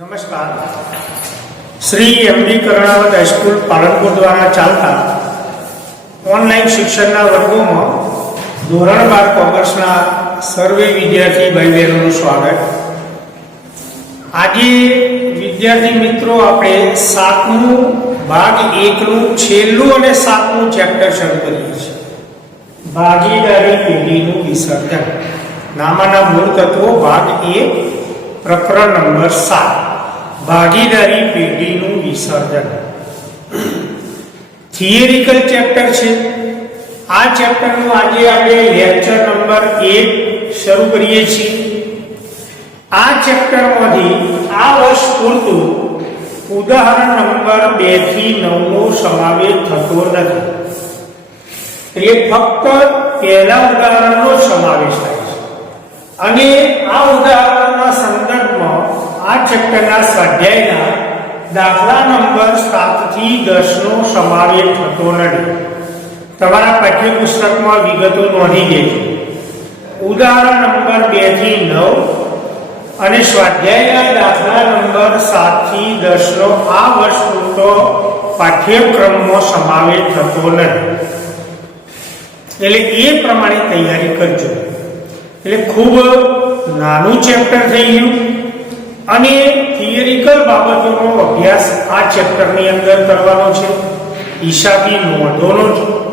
नमस्कार। Shri MD Karnawat high school Palanpur द्वारा चालता ऑनलाइन शिक्षण वर्गों में धोरण 12 कॉमर्सना सर्वे विद्यार्थी भाई बहनों स्वागत। आज विद्यार्थी मित्रों आपणे 7मु भाग 1 નું છેલ્લું અને 7મું ચેપ્ટર શરૂ કરીએ છીએ। ભાગીદારી પેઢીનું વિસર્જન નામના મૂળ તત્વો ભાગ 1 પ્રકરણ નંબર 7 ભાગીદારી પેઢીનું વિસર્જન થિયરિકલ ચેપ્ટર છે। આ ચેપ્ટરનું આજે આપણે લેક્ચર નંબર 1 શરૂ કરીએ છીએ। આ ચેપ્ટરમાંથી આ વર્ષ પૂરતું ઉદાહરણ નંબર 2 થી 9 નો સમાવેશ થતો નથી, એટલે ફક્ત પહેલા ઉદાહરણનો સમાવેશ થાય છે અને આ ઉદાહરણના સંદર્ભમાં આ ચેપ્ટરના સ્વાધ્યાયના દાખલા નંબર 7 થી 10 નો સમાવેશ થતો નથી। તમારા પાઠ્યપુસ્તકમાં વિગતો નોંધી દેજો। ઉદાહરણ નંબર 2 થી 9 અને સ્વાધ્યાયના દાખલા નંબર 7 થી 10 નો આ વર્ષ પૂરતો પાઠ્યક્રમમાં સમાવેશ થતો નથી, એટલે એ પ્રમાણે તૈયારી કરજો। એટલે ખૂબ નાનું ચેપ્ટર થઈ ગયું અને થિયરિકલ બાબતોનો અભ્યાસ આ ચેપ્ટરની અંદર કરવાનો છે, હિસાબી નોંધોનો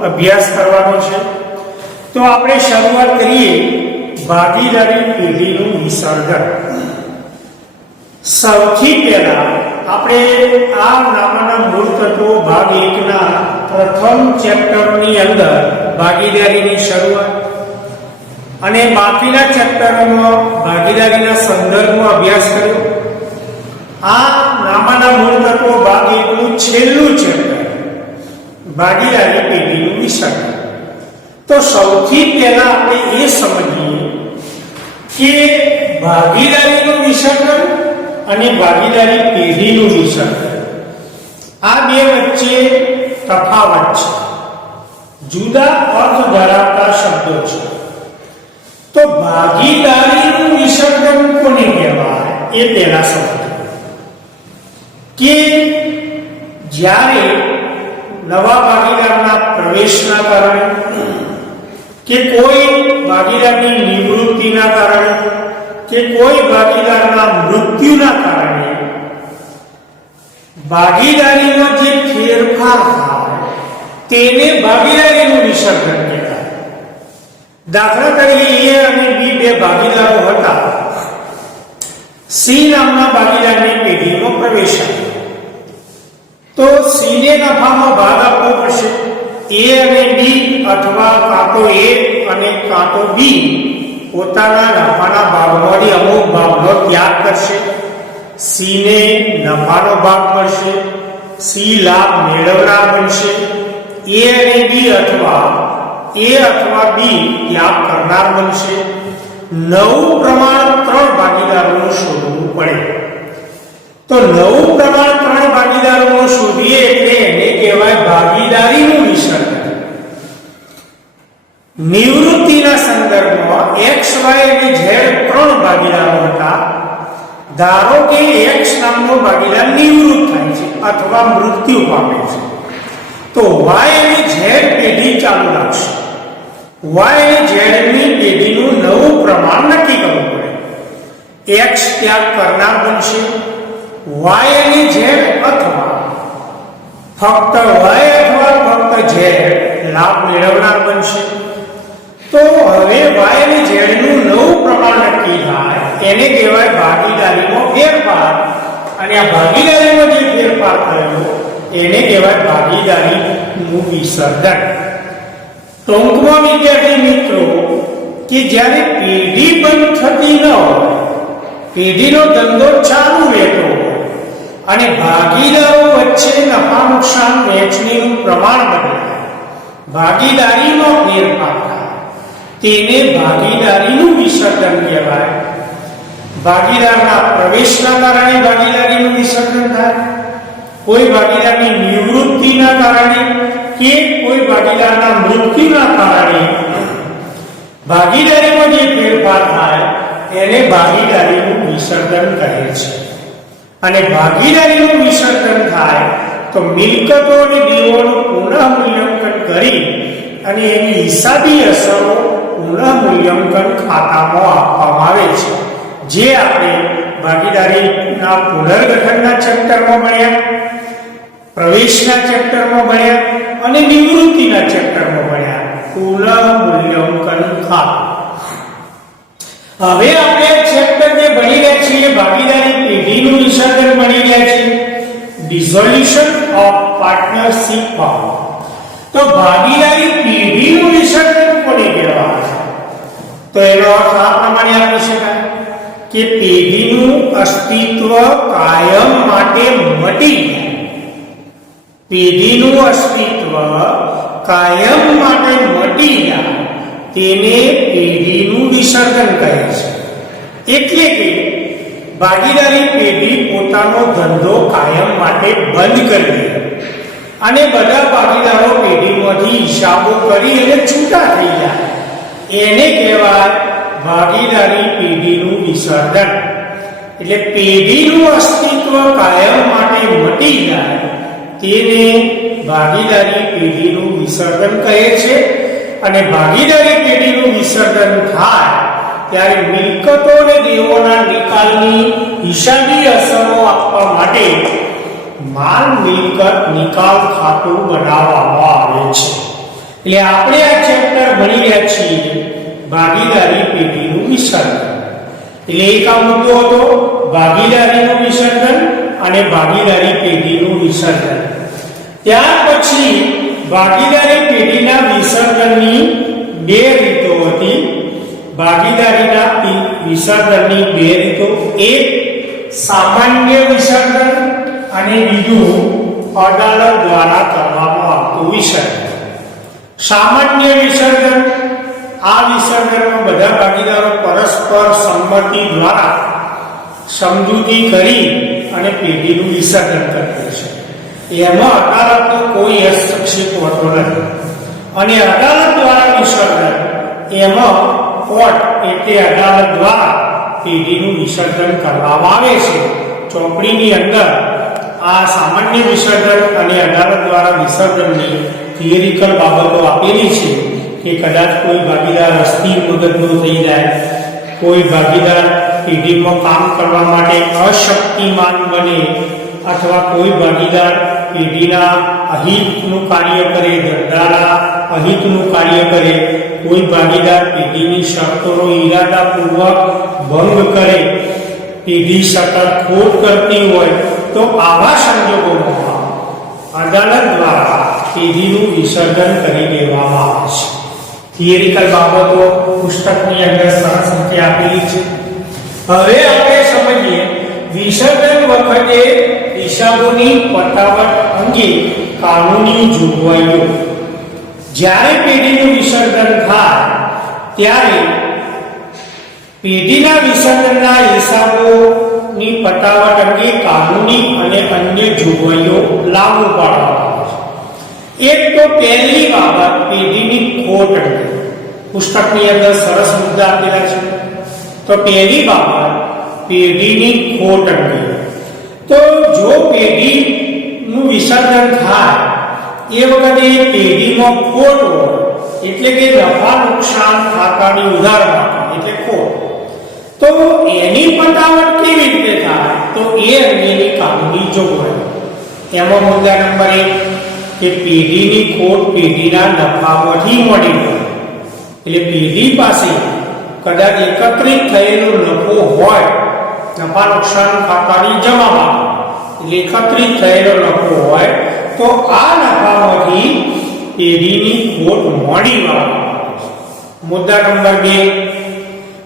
અભ્યાસ કરવાનો છે। તો આપણે શરૂઆત કરીએ ભાગીદારી પેઢીનું વિસર્જન। સૌથી પહેલા આપણે આ નામના મૂળ તત્વો ભાગ 1 ના પ્રથમ ચેપ્ટરની અંદર ભાગીદારીની શરૂઆત અને બાકીના ચેપ્ટરોમાં ભાગીદારીના સંદર્ભમાં અભ્યાસ કર્યો। આ નામના મૂળ તત્વો ભાગ 1 નું છેલ્લું ચેપ્ટર ભાગીદારી પેઢીનું વિસર્જન। તો સૌથી પહેલા આપણે એ સમજીએ કે ભાગીદારીનું વિસર્જન અને ભાગીદારી પેઢીનું વિસર્જન આ બે વચ્ચે તફાવત છે, જુદા અર્થ ધરાવતા શબ્દો છે। તો ભાગીદારીનું વિસર્જન કોને કહેવાય એ પહેલા સમજો કે જ્યારે નવા ભાગીદારના પ્રવેશના કારણે કે કોઈ ભાગીદારની નિવૃત્તિના કારણે કે કોઈ ભાગીદારના મૃત્યુના કારણે ભાગીદારીમાં જે ફેરફાર થાય તેને ભાગીદારીનું વિસર્જન કહેવાય। દાખલા તરીકે એ અને બી બે ભાગીદારો હતા। સી નામના ભાગીદારની પેઢીમાં પ્રવેશ આવ્યો તો સી ને નફાનો ભાગ આપવો પડશે। એ અને ડી અથવા કાં તો એ અને કાં તો બી પોતાના નફાના ભાગમાંથી અમુક ભાગનો ત્યાગ કરશે। સી ને નફાનો ભાગ મળશે, સી લાભ મેળવનાર બનશે। એ અને બી અથવા એ અથવા બી ત્યાગ કરનાર બનશે। નવું પ્રમાણ 3 ભાગીદારોનું શોધવું પડે। તો નવું પ્રમાણ 3 ભાગીદારોનું શોધીએ એટલે એને કહેવાય ભાગીદારીનું વિસર્જન। નિવૃત્તિના સંદર્ભમાં x, y અને z 3 ભાગીદારો હતા। ધારો કે x નામનો ભાગીદાર નિવૃત્ત થાય છે અથવા મૃત્યુ પામે છે તો y અને z પેઢી ચાલુ રાખશે। y અને z ની પેઢીનું નવું પ્રમાણ નક્કી કરવું પડે। x ત્યાગ કરનાર બનશે, y અને z અથવા ફક્ત y અથવા ફક્ત z લાભ મેળવનાર બનશે। તો હવે y અને z નું નવું પ્રમાણ નક્કી થાય એને કહેવાય ભાગીદારીમાં ફેરફાર, અને આ ભાગીદારીમાં જે ફેરફાર થયો એને કહેવાય ભાગીદારીનું વિસર્જન। ટૂંકમાં વિદ્યાર્થી મિત્રો કે જ્યારે પેઢી બંધ થતી ન હોય, પેઢીનો ધંધો ચાલુ રહેતો હોય અને ભાગીદારો વચ્ચે નફા નુકસાન વહેંચણીનું પ્રમાણ બદલાય, ભાગીદારીમાં ફેરફાર થાય તેને ભાગીદારીનું વિસર્જન કહેવાય। ભાગીદારના પ્રવેશના કારણે ભાગીદારીનું વિસર્જન થાય, કોઈ ભાગીદારની નિવૃત્તિના કારણે કે કોઈ ભાગીદારના મૃત્યુના કારણે ભાગીદારીમાં જે ફેરફાર થાય એને ભાગીદારીનું વિસર્જન કહે છે। અને ભાગીદારીનું વિસર્જન થાય તો મિલકતો અને દેવોનું પુનઃમૂલ્યાંકન કરી અને એની હિસાબી અસરો પુનઃમૂલ્યાંકન ખાતામાં આપવામાં આવે છે, જે આપણે ભાગીદારીના પુનર્ગઠનના ચેપ્ટરમાં ભણ્યા, પ્રવેશના ચેપ્ટરમાં ભણ્યા અને નિવૃત્તિના ચેપ્ટરમાં ભણ્યા પુનઃમૂલ્યાંકન ખાતું. હવે આપણે ચેપ્ટર જે ભણી રહ્યા છીએ ભાગીદારી પેઢીનું વિસર્જન ભણી રહ્યા છીએ, ડિસોલ્યુશન ઓફ પાર્ટનરશિપ ફોર્મ. તો ભાગીદારી પેઢીનું વિસર્જન કોને કહેવાય છે? તો એનો અર્થ આ પ્રમાણે આપી શકાય કે પેઢીનું અસ્તિત્વ કાયમ માટે મટી જાય. પેઢીનું અસ્તિત્વ કાયમ માટે મટી જાય તેને પેઢીનું વિસર્જન કહે છે. એટલે કે ભાગીદારી પેઢી પોતાનો ધંધો કાયમ માટે બંધ કરી દે અને બધા ભાગીદારો પેઢીમાંથી હિસાબો કરી અને છૂટા થઈ જાય, એને કહેવાય ભાગીદારી પેઢીનું વિસર્જન. એટલે પેઢીનું અસ્તિત્વ કાયમ માટે મટી જાય તેને ભાગીદારી પેઢીનું વિસર્જન કહે છે. અને ભાગીદારી પેઢીનું વિસર્જન થાય ત્યારે મિલકતો અને દેવોના નિકાલની હિસાબી અસરો આપવા માટે માલ મિલકત નિકાલ ખાતું બનાવવામાં આવે છે. એટલે આપણે આ ચેપ્ટર ભણી રહ્યા છીએ ભાગીદારી પેઢીનું વિસર્જન. એટલે એક આ મુદ્દો હતો ભાગીદારીનું વિસર્જન અને ભાગીદારી પેઢીનું વિસર્જન. ત્યાર પછી ભાગીદારી પેઢીના વિસર્જનની બે રીતો હતી. ભાગીદારીના વિસર્જનની બે રીતો, એક સામાન્ય વિસર્જન અને બીજું અદાલત દ્વારા કરવામાં આવતું વિસર્જન. સામાન્ય વિસર્જન, આ વિસર્જનમાં બધા ભાગીદારો પરસ્પર સંમતિ દ્વારા સમજૂતી કરી અને પેઢીનું વિસર્જન કરે છે. એમાં અદાલતનો કોઈ હસ્તક્ષેપ હોતો નથી. અને અદાલત દ્વારા વિસર્જન, એમાં કોર્ટ એટલે અદાલત દ્વારા પેઢીનું વિસર્જન કરવામાં આવે છે. ચોપડીની અંદર આ સામાન્ય વિસર્જન અને અદાલત દ્વારા વિસર્જનની થિયરિકલ બાબતો આપેલી છે કે કદાચ કોઈ ભાગીદાર અસ્થિર મગજનો થઈ જાય, કોઈ ભાગીદાર પેઢીમાં કામ કરવા માટે અશક્તિમાન બને, અથવા કોઈ ભાગીદાર પેઢીના અહિતનું કાર્ય કરે, ધંધાના અહિતનું કાર્ય કરે, કોઈ ભાગીદાર પેઢીની શરતોનો ઈરાદાપૂર્વક ભંગ કરે, પેઢી સતત ખોટ કરતી હોય, તો આવા સંજોગોમાં અદાલત દ્વારા પેઢીનું વિસર્જન કરી દેવામાં આવે છે. થિયરિકલ બાબતો પુસ્તકની અંદર સરસ રીતે આપેલી છે. હવે આપણે સમજીએ વિસર્જન વખતે હિસાબોની પટાવટ અંગે કાનૂની જોગવાઈઓ. જ્યારે પેઢીનું વિસર્જન થાય ત્યારે પેઢીના વિસર્જનના હિસાબોની પટાવટ અંગે કાનૂની અને અન્ય જોગવાઈઓ લાગુ પાડવામાં આવે છે. એક તો પહેલી બાબત પેઢીની ખોટ અંગે પુસ્તકની અંદર સરસ મુદ્દા આપેલા છે. તો પહેલી બાબત પેઢીની ખોટ અંગે. તો જો પેઢીનું વિસર્જન થાય એ વખતે પેઢીમાં ખોટ હોય, એટલે કે નફા નુકસાન ખાતાની ઉધારમાં એટલે ખોટ, તો એની પટાવટ કેવી રીતે થાય? તો એ અંગેની કાનૂની જોગવાઈ. એમાં મુદ્દા નંબર 1 કે પેઢીની ખોટ પેઢીના નફામાંથી મળી હોય. એટલે પેઢી પાસે કદાચ એકત્રિત થયેલો નફો હોય, નફા નુકસાન ખાતાની જમામાં એટલે એકત્રિત થયેલો નફો હોય, તો આ નફામાંથી પેઢીની ખોટ મળી આવે. મુદ્દા નંબર 2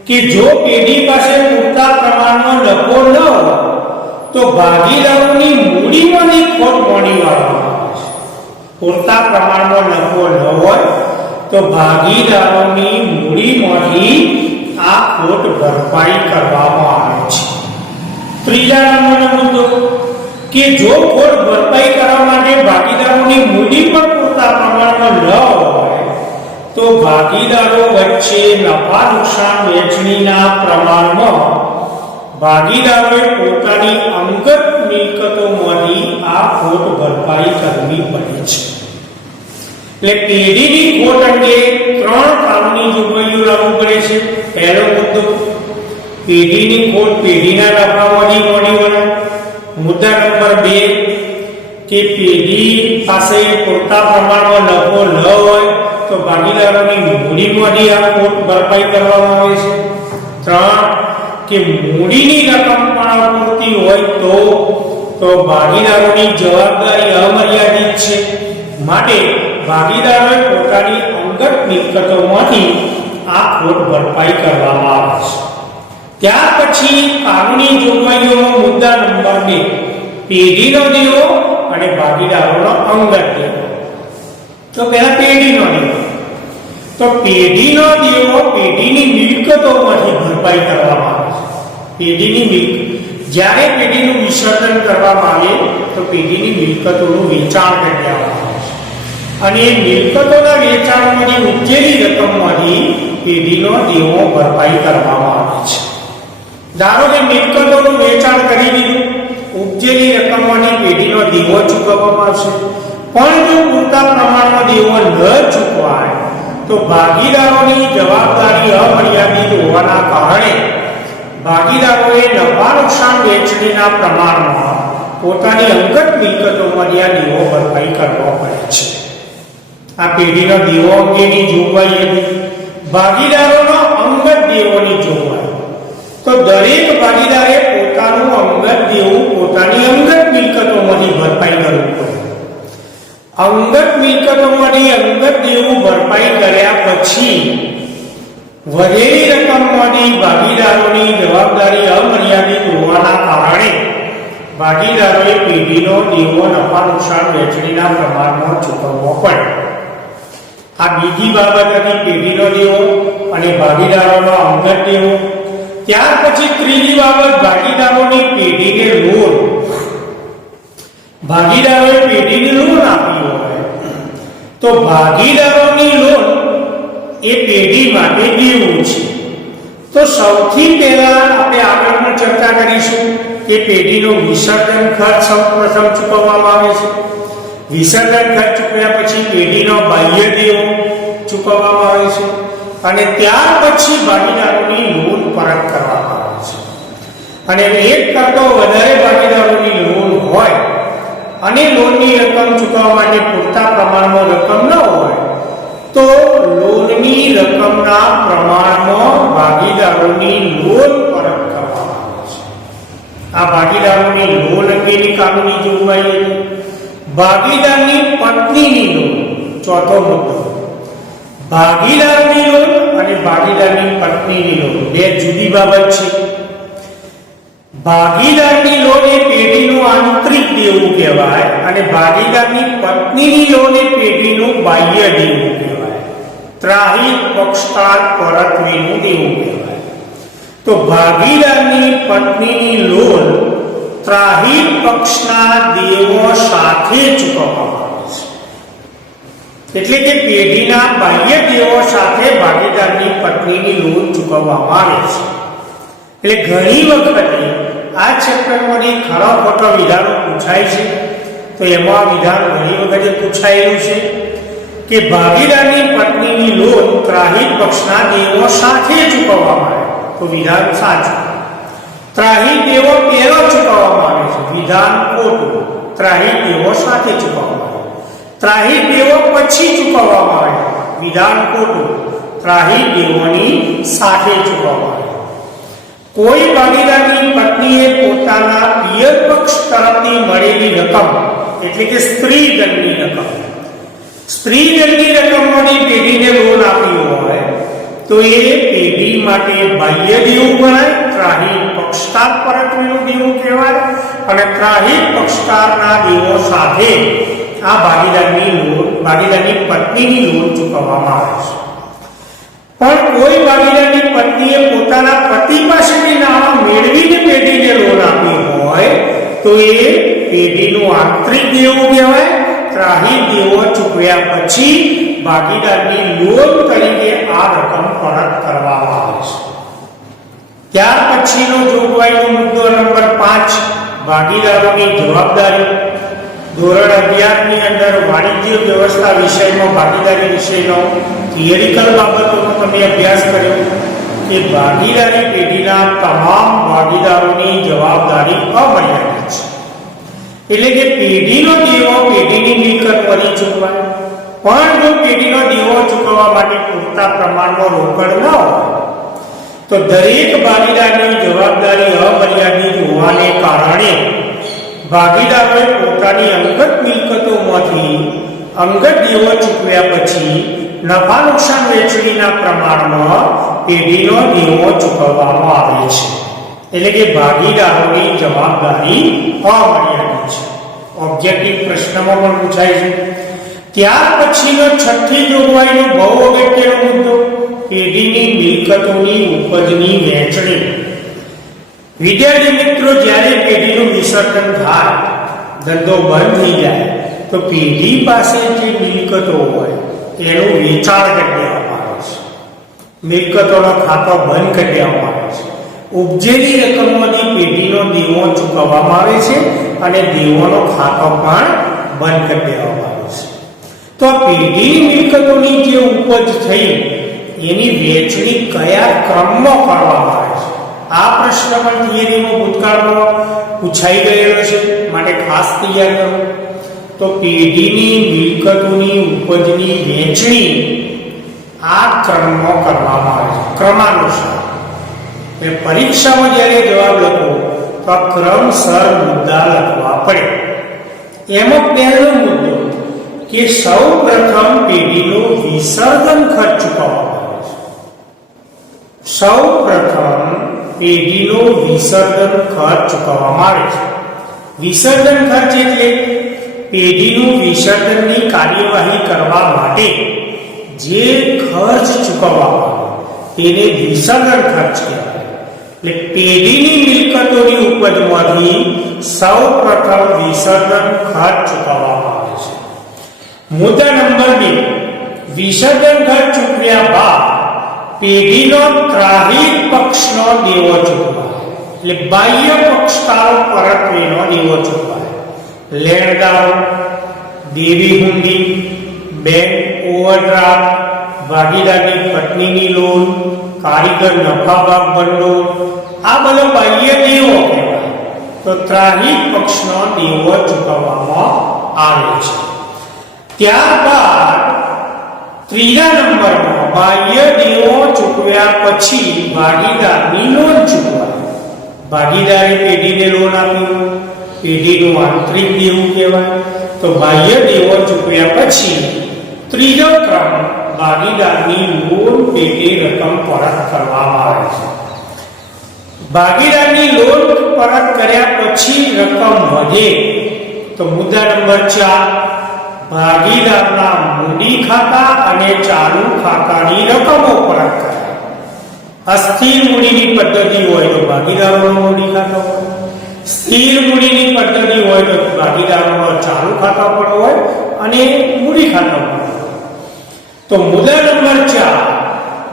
કે જો પેઢી પાસે પૂરતા પ્રમાણમાં નફો ન હોય તો ભાગીદારોની મૂડીમાંથી ખોટ મળી આવે. પૂરતા પ્રમાણમાં નફો ન હોય તો ભાગીદારોની મૂડીમાંથી આ ખોટ ભરપાઈ કરવામાં આવે છે. ત્રીજા નંબરનો મુદ્દો કે જો ખોટ ભરપાઈ કરવા માટે ભાગીદારોની મૂડી પણ પૂરતા પ્રમાણમાં ન હોય તો ભાગીદારો વચ્ચે નફા નુકસાન વહેંચણીના પ્રમાણમાં ભાગીદારોએ પોતાની અંગત મિલકતોમાંથી આ ખોટ ભરપાઈ કરવી પડે છે. એટલે પેઢીની ખોટ અંગે 3 કાનૂની જોગવાઈઓ લાગુ પડે છે. પહેલો મુદ્દો, પેઢીની ખોટ પેઢીના નફામાંથી મોડી વળે. મુદ્દા નંબર 2 કે પેઢી પાસે પૂરતા પ્રમાણમાં નફો ન હોય તો ભાગીદારોની મૂડીમાંથી આ ખોટ ભરપાઈ કરવામાં આવે છે. 3 કે મૂડીની રકમ પણ અપૂરતી હોય તો ભાગીદારોની જવાબદારી અમર્યાદિત છે, માટે ભાગીદારોએ પોતાની અંગત મિલકતોમાંથી આ ખોટ ભરપાઈ કરવામાં આવે છે. ત્યાર પછી કાનૂની જોગવાઈઓનો મુદ્દા નંબર 2, પેઢીનો દેવો અને ભાગીદારોનો અંગત દેવો. તો પહેલા પેઢીનો દેવો. તો પેઢીનો દેવો પેઢીની મિલકતોમાંથી ભરપાઈ કરવામાં આવે છે. પેઢીની મિલકત, જ્યારે પેઢીનું વિસર્જન કરવામાં આવે તો પેઢીની મિલકતોનું વેચાણ કરી દેવામાં આવે છે અને એ મિલકતોના વેચાણમાંથી ઉપજેલી રકમમાંથી પેઢીનો દેવો ભરપાઈ કરવામાં આવે છે. ધારો કે મિલકતોનું વેચાણ કરી દીધું, ઉપજેલી રકમમાંથી પેઢીનો દેવો ચૂકવવામાં આવશે, પણ જો પૂરતા પ્રમાણમાં દેવો ન ચૂકવાય તો ભાગીદારોની જવાબદારી અમર્યાદિત હોવાના કારણે ભાગીદારોએ નફા નુકસાન વહેંચણીના પ્રમાણમાં પોતાની અંગત મિલકતોમાંથી આ દેવો ભરપાઈ કરવો પડે છે. આ પેઢીનો દેવો અંગેની જોગવાઈ હતી. ભાગીદારોનો અંગત દેવોની જોગવાઈ. તો દરેક ભાગીદારે પોતાનું અંગત દેવું પોતાની અંગત મિલકતોમાંથી ભરપાઈ કરવું પડે. અંગત મિલકતોમાંથી અંગત દેવું ભરપાઈ કર્યા પછી વધેલી રકમમાંથી ભાગીદારોની જવાબદારી અમર્યાદિત હોવાના કારણે ભાગીદારોએ પેઢીનો દેવો નફા નુકસાન વહેંચણીના પ્રમાણમાં ચૂકવવો પડે. આ બીજી બાબત હતી, પેઢીનો દેવો અને ભાગીદારોનો અંગત દેવો. ત્યાર પછી ત્રીજી બાબત, ભાગીદારોની પેઢીને લોન. ભાગીદારોએ પેઢીની લોન આપી હોય તો ભાગીદારોની લોન એ પેઢી માટે દેવું છે. તો સૌથી પહેલા આપણે આગળ પણ ચર્ચા કરીશું કે પેઢીનો વિસર્જન ખર્ચ સૌપ્રથમ ચૂકવવામાં આવે છે. વિસર્જન ખર્ચ ચૂકવ્યા પછી પેઢીનો બાહ્ય દેવો ચૂકવવામાં આવે છે અને ત્યાર પછી ભાગીદારોની લોન પરત કરવામાં આવે છે. અને એક કરતો વધારે ભાગીદારોની લોન હોય અને લોનની રકમ ચૂકવવા માટે પૂરતા પ્રમાણમાં રકમ ન હોય તો લોનની રકમના પ્રમાણમાં ભાગીદારોની લોન પરત કરવામાં આવે છે. આ ભાગીદારોની લોન અંગેની કાનૂની જોગવાઈ હતી. ભાગીદારની પત્નીની લોન. ચોથો મુદ્દો, ભાગીદારની લોન અને ભાગીદારની પત્નીની લોન બે જુદી બાબત છે. ભાગીદારની લોન એ પેઢીનું આંતરિક દેવું કહેવાય અને ભાગીદારની પત્નીની લોન એ પેઢીનું બાહ્ય દેવું કહેવાય. ત્રાહિત પક્ષકાર પરત્વેનું દેવું કહેવાય. તો ભાગીદારની પત્નીની લોન ત્રાહિત પક્ષના દેવો સાથે ચૂકવવામાં આવે છે. એટલે કે પેઢીના બાહ્ય દેવો સાથે ભાગીદારની પત્નીની લોન ચૂકવવામાં આવે છે. એટલે ઘણી વખતે આ ચેપ્ટરમાંથી ખરા ખોટા વિધાનો પૂછાય છે. તો એમાં વિધાન ઘણી વખતે પૂછાયેલું છે કે ભાગીદારની પત્નીની લોન ત્રાહિત પક્ષના દેવો સાથે ચૂકવવામાં આવે. તો વિધાન સાચું. ત્રાહિત દેવો પહેલો ચૂકવવામાં આવે છે. વિધાન ખોટું. ત્રાહિત દેવો સાથે ચૂકવવામાં આવે. ત્રાહિત દેવો પછી ચૂકવવામાં આવે. વિધાન ખોટું. ત્રાહિત દેવોની સાથે ચૂકવવામાં આવે. કોઈ ભાગીદારની પત્નીએ પોતાના પિયર પક્ષ તરફથી મળેલી રકમ એટલે કે સ્ત્રીધનની રકમ, સ્ત્રીધનની રકમમાંથી પેઢીને લોન આપી હોય તો એ પેઢી માટે બાહ્ય દેવું ગણાય. ત્રાહિત પક્ષકાર પરત્વેનું દેવું કહેવાય અને ત્રાહિત પક્ષકારના દેવો સાથે આ ભાગીદારની પત્નીની લોન ચૂકવવામાં આવે છે. પણ કોઈ ભાગીદારની પત્નીએ પોતાના પતિ પાસેથી નાણાં મેળવીને પેઢીને લોન આપી હોય તો એ પેઢીનું આંતરિક દેવું કહેવાય. ત્રાહિત દેવો ચૂકવ્યા પછી ભાગીદારની લોન તરીકે આ રકમ પરત કરવામાં આવે છે. ત્યાર પછીનો જોગવાઈનો મુદ્દો નંબર 5, ભાગીદારોની જવાબદારી. ધોરણ 11 ની અંદર વાણિજ્ય વ્યવસ્થા વિષયમાં ભાગીદારી વિષયનો થિયરિકલ બાબતોનો તમે અભ્યાસ કર્યો કે ભાગીદારી પેઢીના તમામ ભાગીદારોની જવાબદારી અમર્યાદિત છે. એટલે કે પેઢીનો દેવો પેઢીની મિલકતમાંથી ચૂકવાય, પણ જો પેઢીનો દેવો ચૂકવવા માટે પૂરતા પ્રમાણમાં રોકડ ન હોય તો દરેક ભાગીદારની જવાબદારી અમર્યાદિત હોવાને કારણે ભાગીદારોએ પોતાની અંગત મિલકતોમાંથી અંગત દેવો ચૂકવ્યા પછી નફા નુકસાન વહેંચણીના પ્રમાણમાં પેઢીનો દેવો ચૂકવવામાં આવે છે. એટલે કે ભાગીદારોની જવાબદારી અમર્યાદિત છે. ઓબ્જેક્ટિવ પ્રશ્નમાં પણ પૂછાય છે. ત્યાર પછીનો છઠ્ઠી જોગવાઈનો બહુ અગત્યનો મુદ્દો, પેઢીની મિલકતોની ઉપજની વહેંચણી. વિદ્યાર્થી મિત્રો, જ્યારે પેઢીનું વિસર્જન થાય, ધંધો બંધ થઈ જાય તો પેઢી પાસે જે મિલકતો હોય એનું વેચાણ કરી દેવામાં આવે છે, મિલકતોનો ખાતો બંધ કરી દેવામાં આવે છે. ઉપજેલી રકમમાંથી પેઢીનો દેવો ચૂકવવામાં આવે છે અને દેવોનો ખાતો પણ બંધ કરી દેવામાં આવે છે. તો આ પેઢીની મિલકતોની જે ઉપજ થઈ એની વહેંચણી કયા ક્રમમાં કરવામાં આવે છે? આ પ્રશ્ન પણ થિયરીમાં ભૂતકાળમાં પૂછાઈ ગયેલો છે, માટે ખાસ તૈયાર કરો. તો પેઢીની મિલકતોની ઉપજની વહેંચણી આ ક્રમમાં કરવામાં આવે છે, ક્રમાનુસાર. પરીક્ષામાં જ્યારે જવાબ લખો તો આ ક્રમસર મુદ્દા લખવા પડે. એમાં પહેલો મુદ્દો કે સૌ પ્રથમ પેઢીનો વિસર્જન ખર્ચ ચૂકવવામાં આવે છે. સૌ પ્રથમ પેઢીનો વિસર્જન ખર્ચ ચૂકવવામાં આવે છે. વિસર્જન ખર્ચ એટલે પેઢીનું વિસર્જનની કાર્યવાહી કરવા માટે જે ખર્ચ ચૂકવવામાં આવે તેને વિસર્જન ખર્ચ કહેવાય. એટલે પેઢીની મિલકતોની ઉપજમાંથી સૌ પ્રથમ વિસર્જન ખર્ચ ચૂકવવામાં આવે છે. મુદ્દા નંબર 2, વિસર્જન ખર્ચ ચૂકવ્યા બાદ પેઢીનો ત્રાહિત પક્ષનો દેવો ચૂકવાય. એટલે બાહ્ય પક્ષકારો પરત્વેનો દેવો ચૂકવાય. લેણદારો, દેવી હુંડી, બેંક ઓવરડ્રાફ્ટ, ભાગીદારની પત્નીની લોન, કારીગર નફા ભાગ ભંડોળ, આ બધો બાહ્ય દેવો કહેવાય. તો ત્રાહિત પક્ષનો દેવો ચૂકવવામાં આવે છે. ત્યારબાદ ત્રીજા નંબરમાં બાહ્ય દેવો ચૂકવ્યા પછી ભાગીદારની લોન ચૂકવાય. ભાગીદારે પેઢીને લોન આપી, પેઢીનું આંતરિક દેવું કહેવાય. તો બાહ્ય દેવો ચૂકવ્યા પછી ત્રીજો ક્રમ, ભાગીદારની લોન પેટે રકમ પરત કરવામાં આવે છે. ભાગીદારની લોન પરત કર્યા પછી રકમ વધે તો મુદ્દા નંબર 4, ભાગીદારના મૂડી ખાતા અને ચાલુ ખાતાની રકમો પરત કરાય. અસ્થિર મૂડીની પદ્ધતિ હોય તો ભાગીદારોનો મૂડી ખાતો હોય, સ્થિર મૂડીની પદ્ધતિ હોય તો ભાગીદારોનો ચાલુ ખાતા પણ હોય અને મૂડી ખાતા પણ હોય. તો મુદ્દા નંબર 4,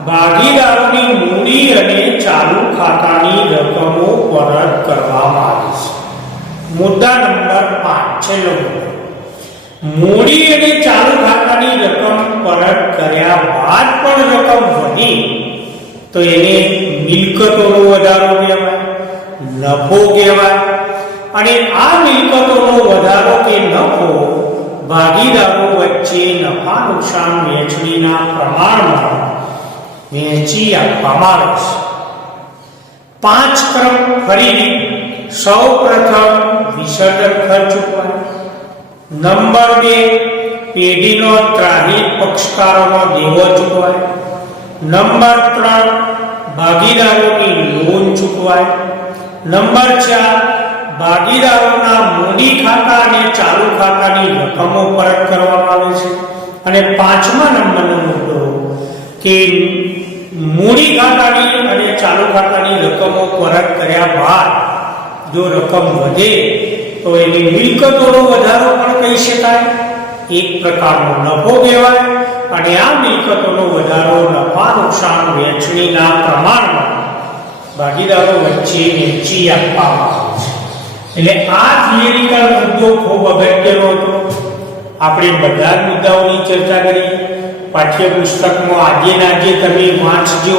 ભાગીદારોની મૂડી અને ચાલુ ખાતાની રકમો પરત કરવામાં આવે છે. મુદ્દા નંબર 5, છેલ્લો મુદ્દો, મૂડી અને ચાલુ ખાતાની રકમ પરત કર્યા બાદ પણ રકમ વધી તો એને મિલકતોનો વધારો કહેવાય, નફો કહેવાય. અને આ મિલકતોનો વધારો કે નફો ભાગીદારો વચ્ચે નફા નુકસાન વહેંચણીના પ્રમાણમાં વહેંચી આપવામાં આવે છે. 5 ક્રમ ફરી. સૌ પ્રથમ વિસર્જન ખર્ચ ચૂકવાય. નંબર 2, પેઢીનો ત્રાહિત પક્ષકારોનો દેવો ચૂકવાય. નંબર 3, ભાગીદારોની લોન ચૂકવાય. નંબર 4, ભાગીદારોના મૂડી ખાતા અને ચાલુ ખાતાની રકમો પરત કરવામાં આવે છે. અને 5મા નંબરનો મુદ્દો કે મૂડી ખાતાની અને ચાલુ ખાતાની રકમો પરત કર્યા બાદ જો રકમ વધે તો એની મિલકતોનો વધારો પણ કહી શકાય, એક પ્રકારનો નફો કહેવાય. અને આ મિલકતોનો વધારો નફા નુકસાન વહેંચણીના પ્રમાણમાં ભાગીદારો વચ્ચે વહેંચી આપવામાં આવે છે. એટલે આ થિયરિકલ મુદ્દો ખૂબ અગત્યનો હતો. આપણે બધા જ મુદ્દાઓની ચર્ચા કરી. પાઠ્યપુસ્તકમાં આજે ને આજે તમે વાંચજો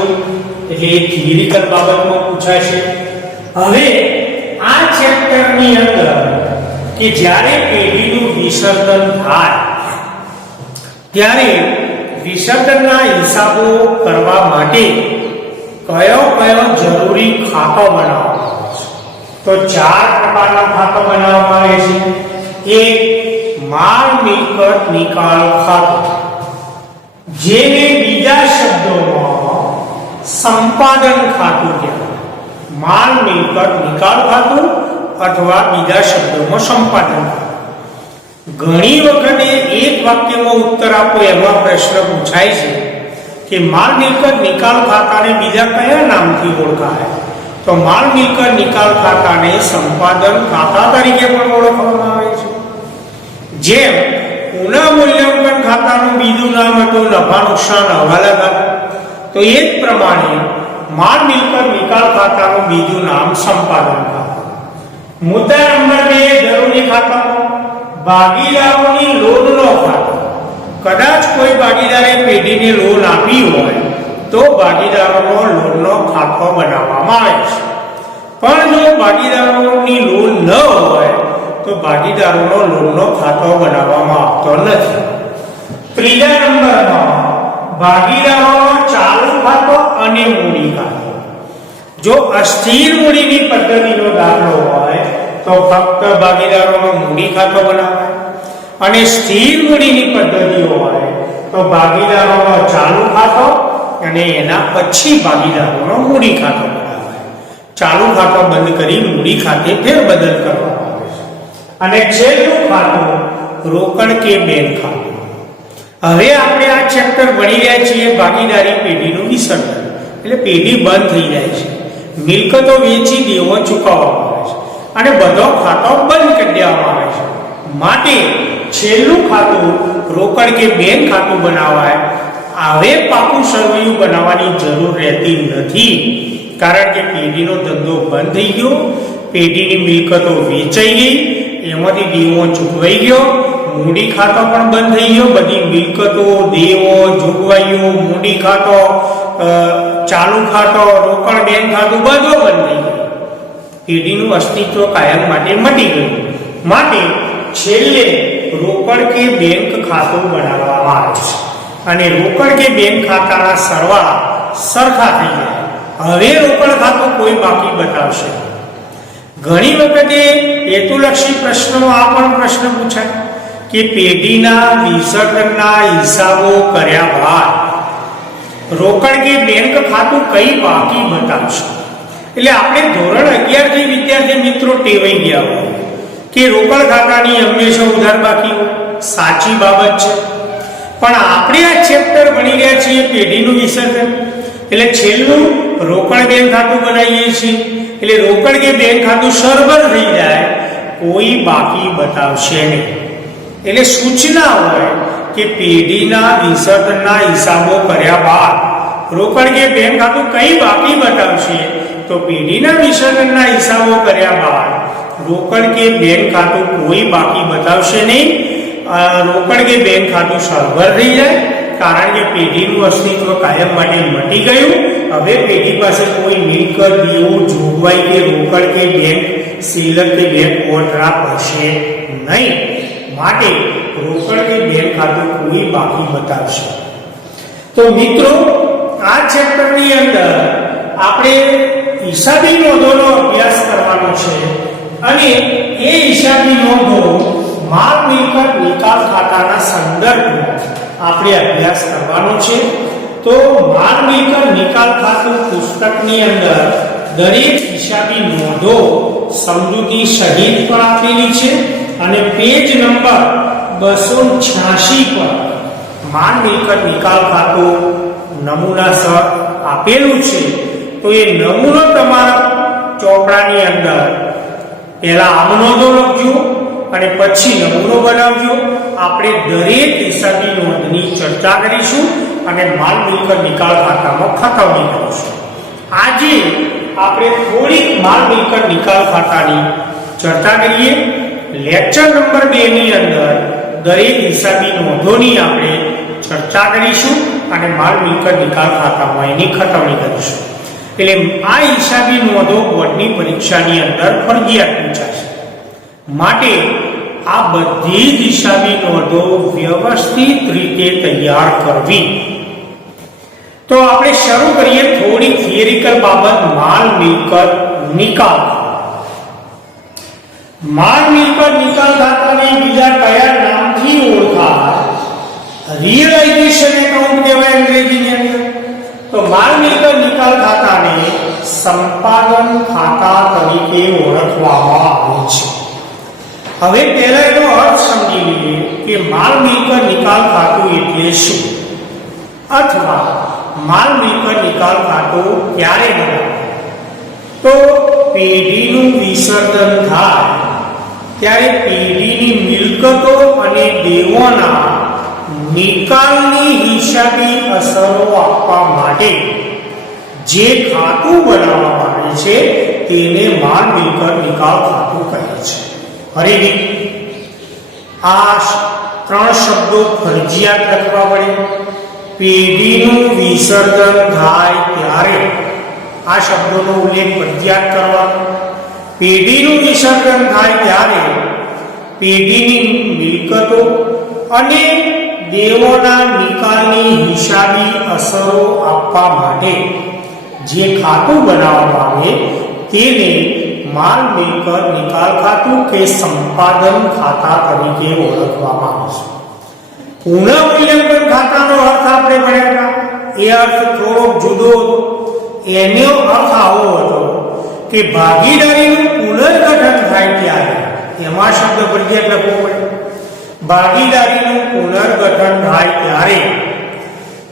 એટલે એ થિયરિકલ બાબતમાં પૂછાશે. હવે આ ચેપ્ટરની અંદર કે જ્યારે પેઢીનું વિસર્જન થાય ત્યારે વિસર્જનના હિસાબો કરવા માટે કયો જરૂરી ખાતો બનાવવામાં આવે છે? તો 4 પ્રકારના ખાતો બનાવવામાં આવે છે. એક માલ મિલકત નિકાલ ખાતું, જેને બીજા શબ્દોમાં સંપાદન ખાતું કહેવાય. માલ મિલકત નિકાલ ખાતું અથવા બીજા શબ્દોમાં સંપાદન ખાતું. ઘણી વખતે એક વાક્યમાં ઉત્તર આપો એમાં પ્રશ્ન પૂછાય છે કે માલ મિલકત નિકાલ ખાતાને બીજા કયા નામથી ઓળખાય? તો માલ મિલકત નિકાલ ખાતાને સંપાદન ખાતા તરીકે પણ ઓળખવામાં આવે છે. જેમ પુનઃમૂલ્યાંકન ખાતાનું બીજું નામ હતું નફા નુકસાન હવાલા ખાતું, તો એ જ પ્રમાણે માલ મિલકત નિકાલ ખાતાનું બીજું નામ સંપાદન ખાતું. મુદ્દા નંબર 2 જરૂરી ખાતામાં ભાગીદારોની લોનનો ખાતો. કદાચ કોઈ ભાગીદારે પેઢીને લોન આપી હોય તો ભાગીદારોનો લોનનો ખાતો બનાવવામાં આવે છે. પણ જો ભાગીદારોની લોન ન હોય તો ભાગીદારોનો લોનનો ખાતો બનાવવામાં આવતો નથી. ત્રીજા નંબરમાં ભાગીદારોનો ચાલુ ખાતો અને મૂડી ખાતો. જો અસ્થિર મૂડીની પદ્ધતિનો દાખલો હોય તો ફક્ત ભાગીદારોનો મૂડી ખાતો બનાવાય, અને સ્થિર મૂડીની પદ્ધતિઓ હોય તો ભાગીદારોનો ચાલુ ખાતો અને એના પછી ભાગીદારોનો મૂડી ખાતો બનાવાય. ચાલુ ખાતો બંધ કરી મૂડી ખાતે ફેરબદલ કરવામાં આવે છે. અને છેલ્લું ખાતું રોકડ કે બેંક ખાતું. હવે આપણે આ ચેપ્ટર ભણી રહ્યા છીએ ભાગીદારી પેઢીનું વિસર્જન, એટલે પેઢી બંધ થઈ જાય છે, મિલકતો વેચી દેવો ચૂકવવામાં આવે છે અને બધો ખાતો બંધ કરી દેવામાં આવે છે. માટે છેલ્લું ખાતું રોકડ કે બેંક ખાતું બનાવાય. હવે પાકું સરવૈયું બનાવવાની જરૂર રહેતી નથી, કારણ કે પેઢીનો ધંધો બંધ થઈ ગયો, પેઢીની મિલકતો વેચાઈ ગઈ, એમાંથી દેવો ચૂકવાઈ ગયો, મૂડી ખાતો પણ બંધ થઈ ગયો. બધી મિલકતો, દેવો, જોગવાઈઓ, મૂડી ખાતો, ચાલુ ખાતો, રોકડ બેંક ખાતું બધું બંધ થઈ ગયું. પેઢીનું અસ્તિત્વ કાયમ માટે મટી ગયું. માટે છેલ્લે રોકડ કે બેંક ખાતું બનાવવામાં આવે છે અને રોકડ કે બેંક ખાતાના સરવાળા સરખા થઈ જાય. હવે રોકડ ખાતું કોઈ બાકી બતાવશે. ઘણી વખતે હેતુલક્ષી પ્રશ્નો આ પણ પ્રશ્ન પૂછાય કે પેઢીના વિસર્જનના હિસાબો કર્યા બાદ રોકડ કે બેંક ખાતું કઈ બાકી બતાવશે? એટલે આપણે ધોરણ 11 થી વિદ્યાર્થી મિત્રો ટેવાઈ ગયા હોય કે રોકડ ખાતાની હંમેશા ઉધાર બાકી હોય. સાચી બાબત છે, પણ આપણે આ ચેપ્ટર ભણી રહ્યા છીએ પેઢીનું વિસર્જન, એટલે છેલ્લું રોકડ બેંક ખાતું બનાવીએ છીએ. એટલે રોકડ કે બેંક ખાતું સરભર થઈ જાય, કોઈ બાકી બતાવશે નહીં. એટલે સૂચના હોય કે પેઢીના વિસર્જનના હિસાબો કર્યા બાદ રોકડ કે બેંક ખાતું કઈ બાકી બતાવશે? તો પેઢીના વિસર્જનના હિસાબો કર્યા બાદ રોકડ કે બેંક ખાતું કોઈ બાકી બતાવશે નહીં. રોકડ કે બેંક ખાતું સરભર થઈ જાય, કારણ કે પેઢીનું અસ્તિત્વ કાયમ માટે મટી ગયું. હવે પેઢી પાસે કોઈ મિલકત, દેવું, જોગવાઈ કે રોકડ કે બેંક સિલક કે બેંક ઓવરડ્રાફ્ટ હશે નહીં. માટે રોકડ કે બેંક ખાતું કોઈ બાકી બતાવશે. તો મિત્રો, આ ચેપ્ટરની અંદર આપણે હિસાબી નોંધોનો અભ્યાસ કરવાનો છે અને એ હિસાબી નોંધો માલ મિલકત નિકાલ ખાતાના સંદર્ભમાં આપણે અભ્યાસ કરવાનો છે. તો માલ મિલકત નિકાલ ખાતું પુસ્તકની અંદર દરેક હિસાબી નોંધો સમજૂતી સહિત પણ આપેલી છે અને પેજ નંબર 286 પર માલ મિલકત નિકાલ ખાતું નમૂના સહ આપેલું છે. તો એ નમૂનો તમારા ચોપડાની અંદર પહેલા આમ નોંધો લખજો અને પછી નમૂનો બનાવજો. આપણે દરેક હિસાબી નોંધની ચર્ચા કરીશું અને માલ મિલકત નિકાલ ખાતામાં ખતવણી કરીશું. આજે આપણે થોડીક માલ મિલકત નિકાલ ખાતાની ચર્ચા કરીએ. લેક્ચર નંબર 2 ની અંદર દરેક હિસાબી નોંધોની આપણે ચર્ચા કરીશું અને માલ મિલકત નિકાલ ખાતામાં એની ખતવણી કરીશું. એટલે આ હિસાબી નોંધો બોર્ડની પરીક્ષાની અંદર ફરજિયાત પૂછાશે. માટે આ બધી જ હિસાબી નોંધો વ્યવસ્થિત રીતે તૈયાર કરવી. તો આપણે શરૂ કરીએ થોડી થિયરિકલ બાબત માલ મિલકત નિકાલ. માલ મિલકત નિકાલ ખાતાને બીજા કયા નામથી ઓળખાય? રિયલાઇઝેશન એકાઉન્ટ કહેવાય અંગ્રેજીની અંદર. તો માલ મિલકત નિકાલ ખાતાને સંપાદન ખાતા તરીકે ઓળખવામાં આવે છે. હવે પહેલા એનો અર્થ સમજી લઈએ કે માલ મિલકત નિકાલ ખાતું એટલે શું, અથવા માલ મિલકત નિકાલ ખાતું ક્યારે બનાવે? તો પેઢીનું વિસર્જન થાય ત્યારે પેઢીની મિલકતો અને દેવોના નિકાલની હિસાબી અસરો આપવા માટે જે ખાતું બનાવવામાં આવે છે તેને માલ મિલકત નિકાલ ખાતું કહે છે. ફરીથી આ 3 શબ્દો ફરજિયાત લખવા પડે. પેઢીનું વિસર્જન થાય ત્યારે આ શબ્દોનો ઉલ્લેખ ફરજિયાત કરવાનો. પેઢીનું વિસર્જન થાય ત્યારે પેઢીની મિલકતો અને દેવોના નિકાલની હિસાબી અસરો આપવા માટે જે ખાતું બનાવવામાં આવે તેને માલ મિલકત નિકાલ ખાતું કે સંપાદન ખાતા તરીકે ઓળખવામાં આવે છે. પુનઃમૂલ્યાંકન ખાતાનો અર્થ આપણે ભણ્યા, એ અર્થ થોડો જુદો હતો. એનો અર્થ આવો હતો કે ભાગીદારીનું પુનર્ગઠન થાય ત્યારે, એમાં શબ્દ ફરજિયાત લખવો પડે. ભાગીદારીનું પુનર્ગઠન થાય ત્યારે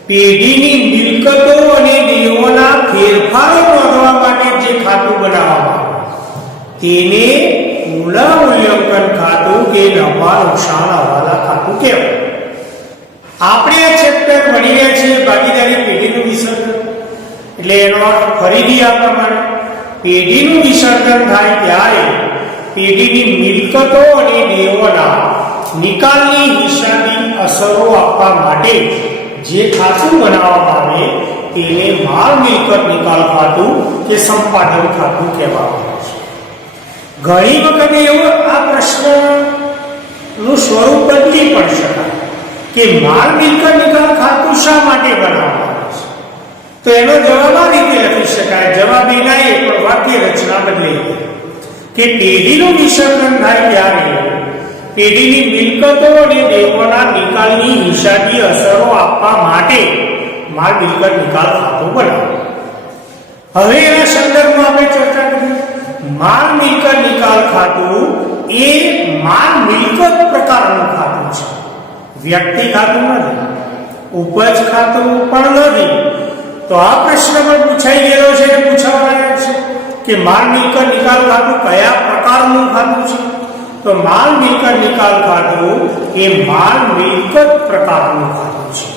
પેઢીની મિલકતો અને દેવોના ફેરફારો નોંધવા માટે જે ખાતું બનાવવામાં આવે તેને પુનઃમૂલ્યાંકન ખાતું કે નફા નુકસાન હવાલા ખાતું કહેવાય. આપણે આ ચેપ્ટર ભણી રહ્યા છીએ ભાગીદારી પેઢીનું વિસર્જન. એટલે એનો અર્થ ફરીથી આ પ્રમાણે પેઢીનું વિસર્જન થાય ત્યારે પેઢીની મિલકતો અને દેવોના નિકાલની હિસાબી અસરો આપવા માટે જે ખાતું બનાવવામાં આવે તેને માલ મિલકત નિકાલ ખાતું કે સંપાદન ખાતું કહેવામાં આવે છે. ઘણી વખત એવો આ પ્રશ્નનું સ્વરૂપ બદલી પણ શકાય કે માલ મિલકત નિકાલ ખાતું શા માટે બનાવવામાં આવે છે? તો એનો જવાબ આ રીતે લખી શકાય, જવાબ એના એ પણ વાક્ય રચના બદલાઈ ગઈ કે પેઢીનું વિસર્જન થાય ત્યારે પેઢીની મિલકતો અને દેવોના નિકાલની હિસાબી અસરો આપવા માટે માલ મિલકત નિકાલ ખાતું બનાવે. હવે એના સંદર્ભમાં આપણે ચર્ચા કરીએ. માલ મિલકત નિકાલ ખાતું એ માલ મિલકત પ્રકારનું ખાતું છે. વ્યક્તિ ખાતું નથી, ઉપજ ખાતું પણ નથી. તો આ પ્રશ્ન પણ પૂછાઈ ગયેલો છે કે પૂછાવાયો છે કે માલ મિલકત નિકાલ ખાતું કયા પ્રકારનું ખાતું છે? તો માલ મિલકત નિકાલ ખાતું એ માલ મિલકત પ્રકારનું ખાતું છે.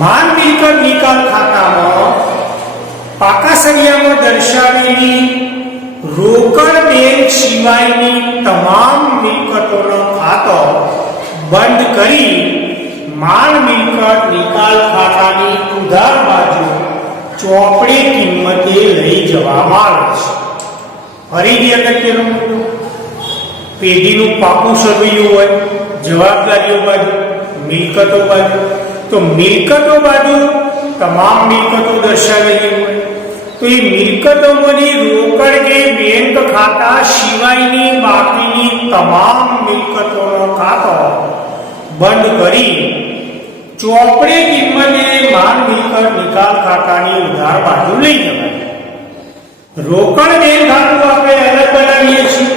માલ મિલકત નિકાલ ખાતામાં પાકા સળિયામાં દર્શાવેલી રોકડ બેંક સિવાયની તમામ મિલકતોનો ખાતો બંધ કરી માલ મિલકત નિકાલ ખાતાની ઉધાર બાજુ ચોપડી કિંમતે લઈ જવામાં આવે છે. ફરીથી અગત્યનો મુદ્દો, પેઢીનું પાકું સર્વૈયું હોય, જવાબદારીઓ બાજુ, મિલકતો બાજુ. તો મિલકતો બાજુ તમામ મિલકતો દર્શાવેલી હોય તો એ મિલકતોમાંની રોકડ કે બેંક ખાતા સિવાયની બાકીની તમામ મિલકતોનો ખાતો બંધ કરી ચોપડી કિંમતે માલ મિલકત નિકાલ ખાતાની ઉધાર બાજુ લઈ જવાય. રોકડ બેંક ખાતું આપણે અલગ બનાવીએ છીએ,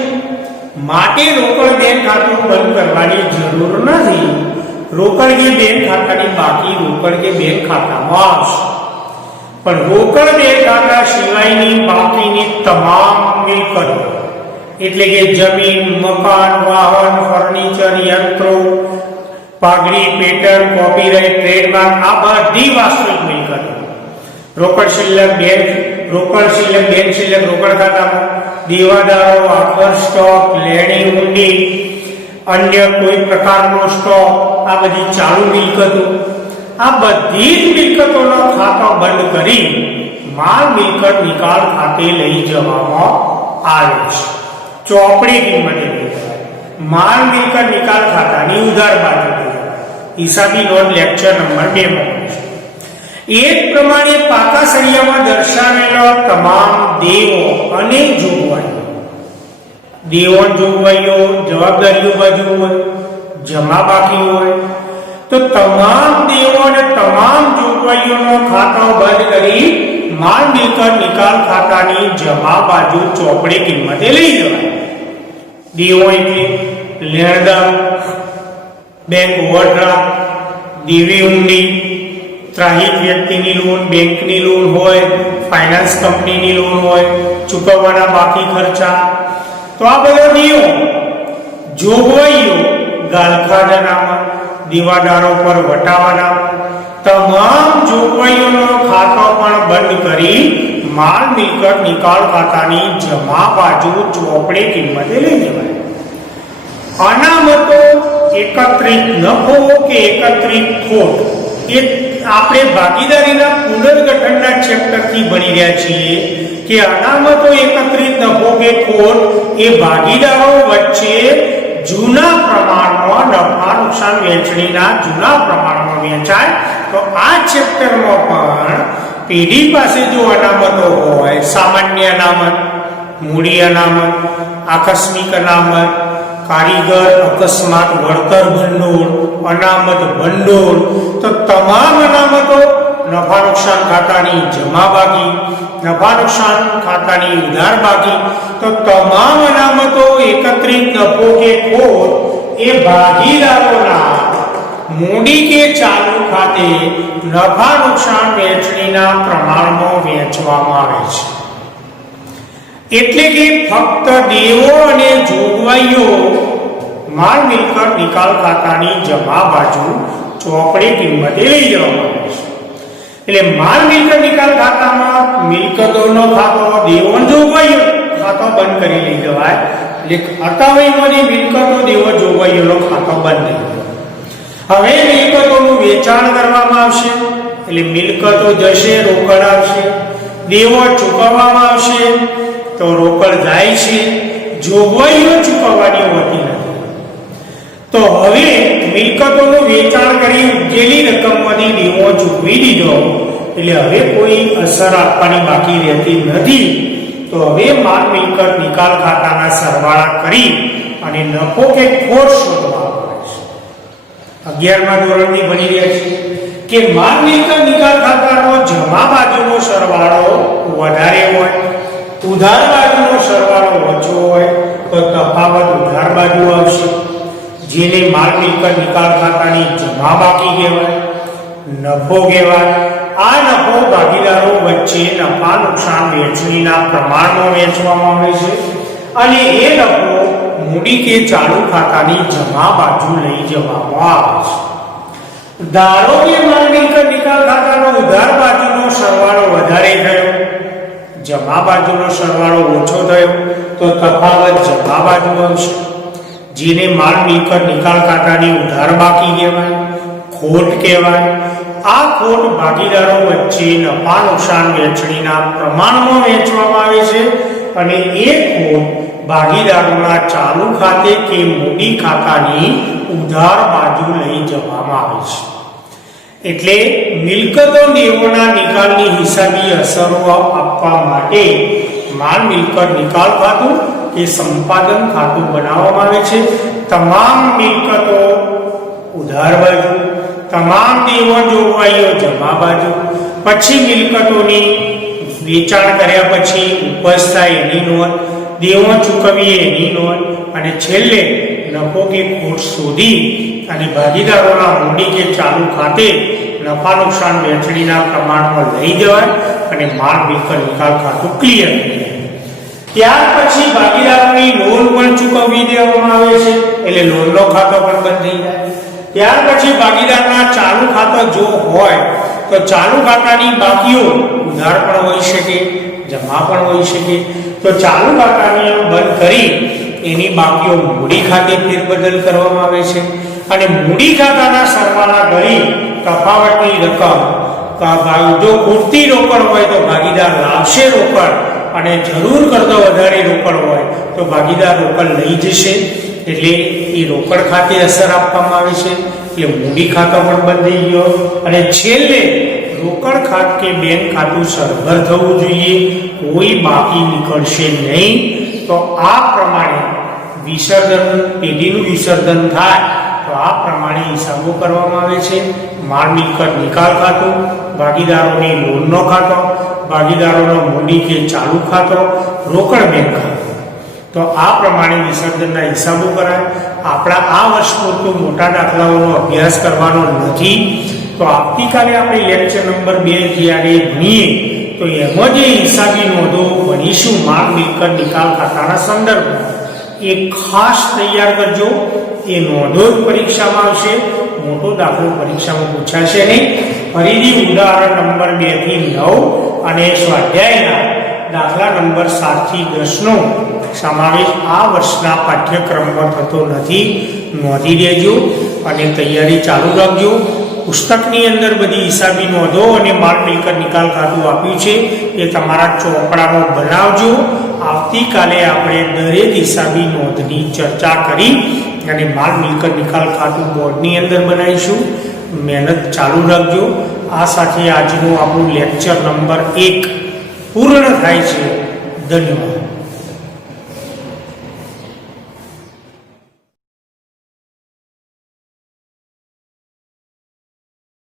માટે રોકડ બેંક ખાતું બંધ કરવાની જરૂર નથી. રોકડ કે બેંક ખાતાની બાકી રોકડ કે બેંક ખાતામાં આવશે. પણ રોકડ બેંક ખાતા સિવાયની બાકીની તમામ મિલકતો એટલે કે જમીન, મકાન, વાહન, ફર્નિચર, યંત્રો, પાઘડી, પેટર્ન, કોપીરાઇટ, ટ્રેડમાર્ક, આ બધી વાસ્તવિક મિલકતો રોકડ શિલ્લક બેંક રોકડ શિલ્લક, બેંક શિલ્લક રોકડ ખાતામાં, દેવાદારો, આખર સ્ટોક, લેણી ઊંડી, અન્ય કોઈ પ્રકારનો સ્ટોક, આ બધી ચાલુ મિલકતો, આ બધી જ મિલકતોનો ખાતો બંધ કરી માલ મિલકત નિકાલ ખાતે લઈ જવામાં આવે છે. ચોપડી કિંમતે લઈ જવાય. માલ મિલકત નિકાલ ખાતાની ઉધાર બાજુ લઈ જવાય. હિસાબી નોંધ લેક્ચર નંબર 2 માં છે. એ જ પ્રમાણે પાકા સળિયામાં દર્શાવેલા તમામ દેવો અને જોગવાઈઓ, દેવો જોગવાઈઓ જવાબદારીઓ બાજુ હોય, જમા બાકી હોય, તો તમામ દેવો અને તમામ જોગવાઈઓનો ખાતો બંધ કરી માલ મિલકત નિકાલ ખાતાની જમા બાજુ ચોપડી કિંમતે લઈ જવાય. દેવો એટલે લેણદાર, બેંક ઓવરડ્રાફ્ટ, દેવી ઊંડી, ત્રાહિત વ્યક્તિની લોન, બેંકની લોન હોય, ફાઇનાન્સ કંપનીની લોન હોય, ચૂકવવાના બાકી ખર્ચા, તો આ બધા દેવો, જોગવાઈઓ, ગાલખાનામાં, દેવાદારો પર વટાવાના, તમામ જોગવાઈઓનો ખાતો પણ બંધ કરી માલ મિલકત નિકાલ ખાતાની જમા બાજુ ચોપડી કિંમતે લઈ જવાય. અનામતો, એકત્રિત નફો કે એકત્રિત ખોટ, એ આપણે ભાગીદારીના પુનર્ગઠનના ચેપ્ટરથી ભણી રહ્યા છીએ કે અનામતો, એકત્રિત નફો કે ખોટ એ ભાગીદારો વચ્ચે જૂના પ્રમાણમાં નફા નુકસાન વહેંચણીના જૂના પ્રમાણમાં વહેંચાય. તો આ ચેપ્ટરમાં પણ પેઢી પાસે જો અનામતો હોય, સામાન્ય અનામત, મૂડી અનામત, આકસ્મિક અનામત, કારીગર અકસ્માત વળતર ભંડોળ, અનામત ભંડોળ, તો તમામ અનામતો નફા નુકસાન ખાતાની જમા બાકી, નફા નુકસાન ખાતાની ઉધાર બાકી, તો તમામ અનામતો, એકત્રિત નફો કે ખોટ એ ભાગીદારોના મૂડી કે ચાલુ ખાતે નફા નુકસાન વહેંચણીના પ્રમાણમાં વહેંચવામાં આવે છે. એટલે કે ફક્ત દેવો અને જોગવાઈઓ માલ મિલકત નિકાલ ખાતાની જમા બાજુ ચોપડી કિંમતે લઈ જવામાં આવે છે. એટલે માલ મિલકત નિકાલ ખાતામાં મિલકતોનો ખાતો, દેવો જોગવાઈઓ ખાતો બંધ કરી લઈ જવાય. એટલે અતાવયમાંથી મિલકતો, દેવો જોગવાઈઓનો ખાતો બંધ થઈ જવાય. હવે મિલકતોનું વેચાણ કરવામાં આવશે. એટલે મિલકતો જશે, રોકડ આવશે, દેવો ચૂકવવામાં આવશે, તો રોકડ જાય છે, જોગવાઈઓ ચૂકવવાની હોતી નથી. તો હવે મિલકતોનું વેચાણ કરી ઉકેલી રકમમાંથી દેવો ચૂકવી દીધો, એટલે હવે કોઈ અસર આપવાની બાકી રહેતી નથી. તો હવે માલ મિલકત નિકાલ ખાતાના સરવાળા કરી અને નફો કે ખોટ શોધવામાં આવે છે. 11મા ધોરણથી ભણી રહ્યા છીએ કે માલ મિલકત નિકાલ ખાતાનો જમા બાજુનો સરવાળો વધારે હોય, ઉધાર બાજુનો સરવાળો ઓછો હોય, તો તફાવત ઉધાર બાજુ આવશે, જેને માલ મિલકત નિકાલ ખાતાની જમા બાકી કહેવાય, નફો કહેવાય. આ નફો ભાગીદારો વચ્ચે નફા નુકસાન વહેંચણીના પ્રમાણમાં વહેંચવામાં આવે છે અને એ નફો મૂડી કે ચાલુ ખાતાની જમા બાજુ લઈ જવામાં આવે છે. ધારો કે માલ મિલકત નિકાલ ખાતાનો ઉધાર બાજુનો સરવાળો વધારે થયો, જમા બાજુનો સરવાળો ઓછો થયો, તો તફાવત જમા બાજુ આવશે, જેને માલ મિલકત નિકાલ ખાતાની ઉધાર બાકી કહેવાય, ખોટ કહેવાય. આ ખોટ ભાગીદારો વચ્ચે નફા નુકસાન વહેંચણીના પ્રમાણમાં વહેંચવામાં આવે છે અને એ ખોટ ભાગીદારોના ચાલુ ખાતે કે મૂડી ખાતાની ઉધાર બાજુ લઈ જવામાં આવે છે. એટલે મિલકતો દેવોના નિકાલની હિસાબી અસરો આપવા માટે માલ મિલકત નિકાલ ખાતું કે સંપાદન ખાતું બનાવવામાં આવે છે. તમામ મિલકતો ઉધાર બાજુ, તમામ દેવો જોગવાઈઓ જમા બાજુ, પછી મિલકતોની વેચાણ કર્યા પછી ઉપજ થાય એની નોંધ, દેવો ચૂકવીએ એની નોંધ, અને છેલ્લે નફો કે ખોટ શોધી અને ભાગીદારોના મૂડી કે ચાલુ ખાતે નફા નુકસાન વહેંચણીના પ્રમાણમાં લઈ જવાય અને માલ મિલકત નિકાલ ખાતું ક્લિયર થઈ જાય. ત્યાર પછી ભાગીદારોની લોન પણ ચૂકવી દેવામાં આવે છે, એટલે લોનનો ખાતો પણ બંધ થઈ જાય. ત્યાર પછી ભાગીદારના ચાલુ ખાતા જો હોય તો ચાલુ ખાતાની બાકીઓ ઉધાર પણ હોઈ શકે, જમા પણ હોઈ શકે. તો ચાલુ ખાતાને બંધ કરી એની બાકીઓ મૂડી ખાતે ફેરબદલ કરવામાં આવે છે અને મૂડી ખાતાના સરવાળા કરી તફાવતની રકમ જો પૂરતી રોકડ હોય તો ભાગીદાર લાવશે રોકડ અને જરૂર કરતો વધારે રોકડ હોય તો ભાગીદાર રોકડ લઈ જશે. એટલે એ રોકડ ખાતે અસર આપવામાં આવે છે. એટલે મૂડી ખાતો પણ બંધ થઈ ગયો અને છેલ્લે રોકડ ખાત કે બેંક ખાતું સરભર થવું જોઈએ, કોઈ બાકી નીકળશે નહીં. તો આ પ્રમાણે વિસર્જન પેઢીનું વિસર્જન થાય તો આ પ્રમાણે હિસાબો કરવામાં આવે છે. માલ મિલકત નિકાલ ખાતું, ભાગીદારોની લોનનો ખાતો, ભાગીદારોનો મૂડી કે ચાલુ ખાતો, રોકડ બેંક ખાતું. તો આ પ્રમાણે વિસર્જનના હિસાબો કરાય. આપણા આ વર્ષ પૂરતું મોટા દાખલાઓનો અભ્યાસ કરવાનો નથી. તો આવતીકાલે આપણે લેક્ચર નંબર 2 જ્યારે ભણીએ તો એમાં જે હિસાબી નોંધો ભણીશું માલ મિલકત નિકાલ ખાતાના સંદર્ભમાં, એ ખાસ તૈયાર કરજો. એ નોંધો જ પરીક્ષામાં આવશે, મોટો દાખલો પરીક્ષામાં પૂછાશે નહીં. ફરીથી ઉદાહરણ નંબર 2 થી 9 અને સ્વાધ્યાયના દાખલા નંબર 7 થી 10 નો સમાવેશ આ વર્ષના પાઠ્યક્રમમાં થતો નથી. નોંધી દેજો અને તૈયારી ચાલુ રાખજો. પુસ્તકની અંદર બધી હિસાબી નોંધો અને માલ મિલકત નિકાલ ખાતું આપ્યું છે એ તમારા ચોપડામાં બનાવજો. આવતીકાલે આપણે દરેક હિસાબી નોંધની ચર્ચા કરી અને માલ મિલકત નિકાલ ખાતું બોર્ડની અંદર બનાવીશું. મહેનત ચાલુ રાખજો. આ સાથે આજનું આપણું લેક્ચર નંબર 1 પૂર્ણ થાય છે. ધન્યવાદ.